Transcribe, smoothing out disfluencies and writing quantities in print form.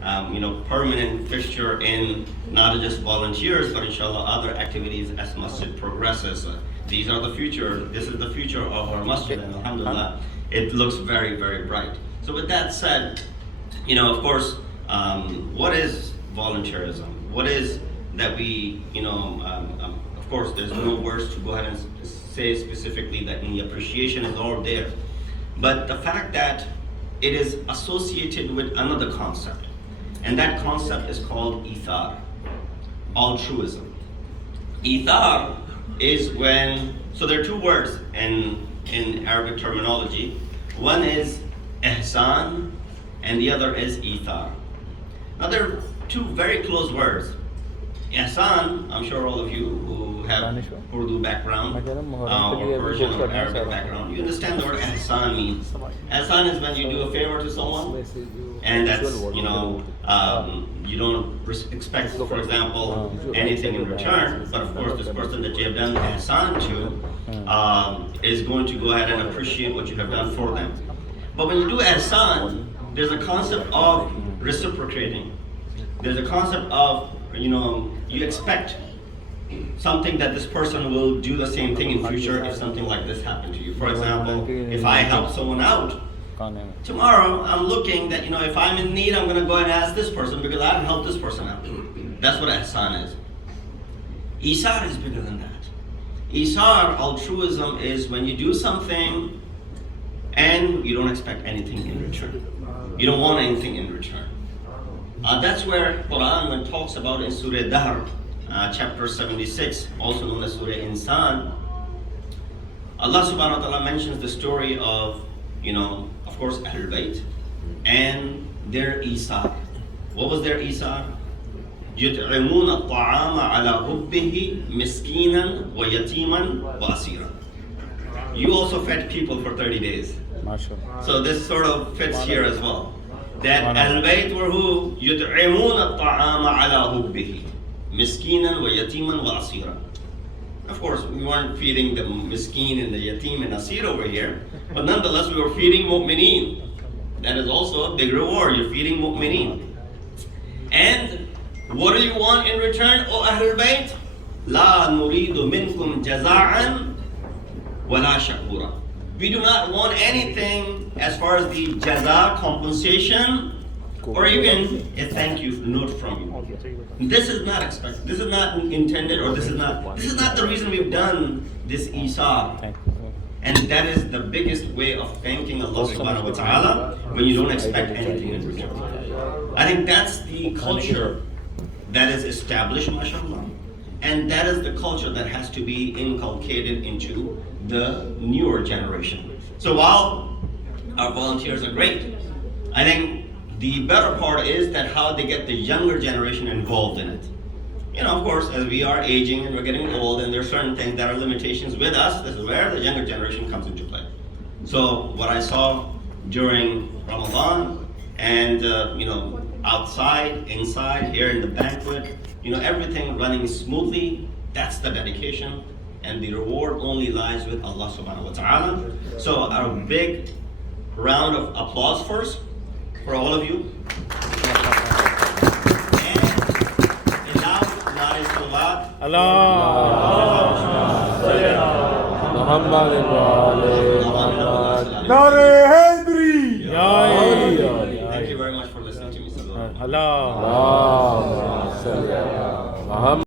permanent fixture in not just volunteers, but inshallah other activities as masjid progresses. These are the future. This is the future of our masjid, and alhamdulillah, it looks very, very bright. So with that said, of course, what is volunteerism? What is that we, of course, there's no words to go ahead and say specifically that the appreciation is all there. But the fact that it is associated with another concept, and that concept is called ithar, altruism. Ithar is so there are two words in Arabic terminology. One is ihsan, and the other is ithar. Now there are two very close words. Ihsan, I'm sure all of you who have Urdu background or Persian or Arabic background, you understand the word ihsan means. Ihsan is when you do a favor to someone, and that's, you don't expect, for example, anything in return, but of course this person that you have done ihsan to is going to go ahead and appreciate what you have done for them. But when you do ihsan, there's a concept of reciprocating. There's a concept of, you expect something that this person will do the same thing in future if something like this happened to you. For example, if I help someone out, tomorrow I'm looking that, if I'm in need, I'm going to go and ask this person because I've helped this person out. That's what ihsan is. Isar is bigger than that. Isar, altruism, is when you do something and you don't expect anything in return. You don't want anything in return. That's where Quran, when talks about in Surah Dahr, chapter 76, also known as Surah Insan, Allah subhanahu wa ta'ala mentions the story of, of course, Ahl-e-Bait and their Isar. What was their Isar? يُطْعِمُونَ الطَّعَامَ عَلَى حُبِّهِ مِسْكِينًا وَيَتِيمًا وَأَسِيرًا. You also fed people for 30 days. So this sort of fits here as well. That Ahl-e-Bait were who? يُطْعِمُونَ الطَّعَامَ عَلَى حُبِّهِ مِسْكِينًا وَيَتِيمًا وَأَسِيرًا. Of course, we weren't feeding the miskeen and the yatim and asir over here, but nonetheless, we were feeding mu'mineen. That is also a big reward. You're feeding mu'mineen. And what do you want in return, O Ahl-e-Bait? لَا نُرِيدُ مِنْكُمْ جَزَاءً وَلَا شَكُورًا. We do not want anything as far as the jaza, compensation, or even a thank you note from you. This is not expected. This is not intended, or this is not the reason we've done this Isar. And that is the biggest way of thanking Allah subhanahu wa ta'ala when you don't expect anything in return. I think that's the culture that is established, mashallah. And that is the culture that has to be inculcated into the newer generation. So while our volunteers are great, I think the better part is that how they get the younger generation involved in it. Of course, as we are aging and we're getting old, and there are certain things that are limitations with us, this is where the younger generation comes into play. So what I saw during Ramadan and, outside, inside, here in the banquet, everything running smoothly, that's the dedication. And the reward only lies with Allah subhanahu wa ta'ala. So a big round of applause first for all of you. And a loud Nare Salawat. Thank you very much for listening to me.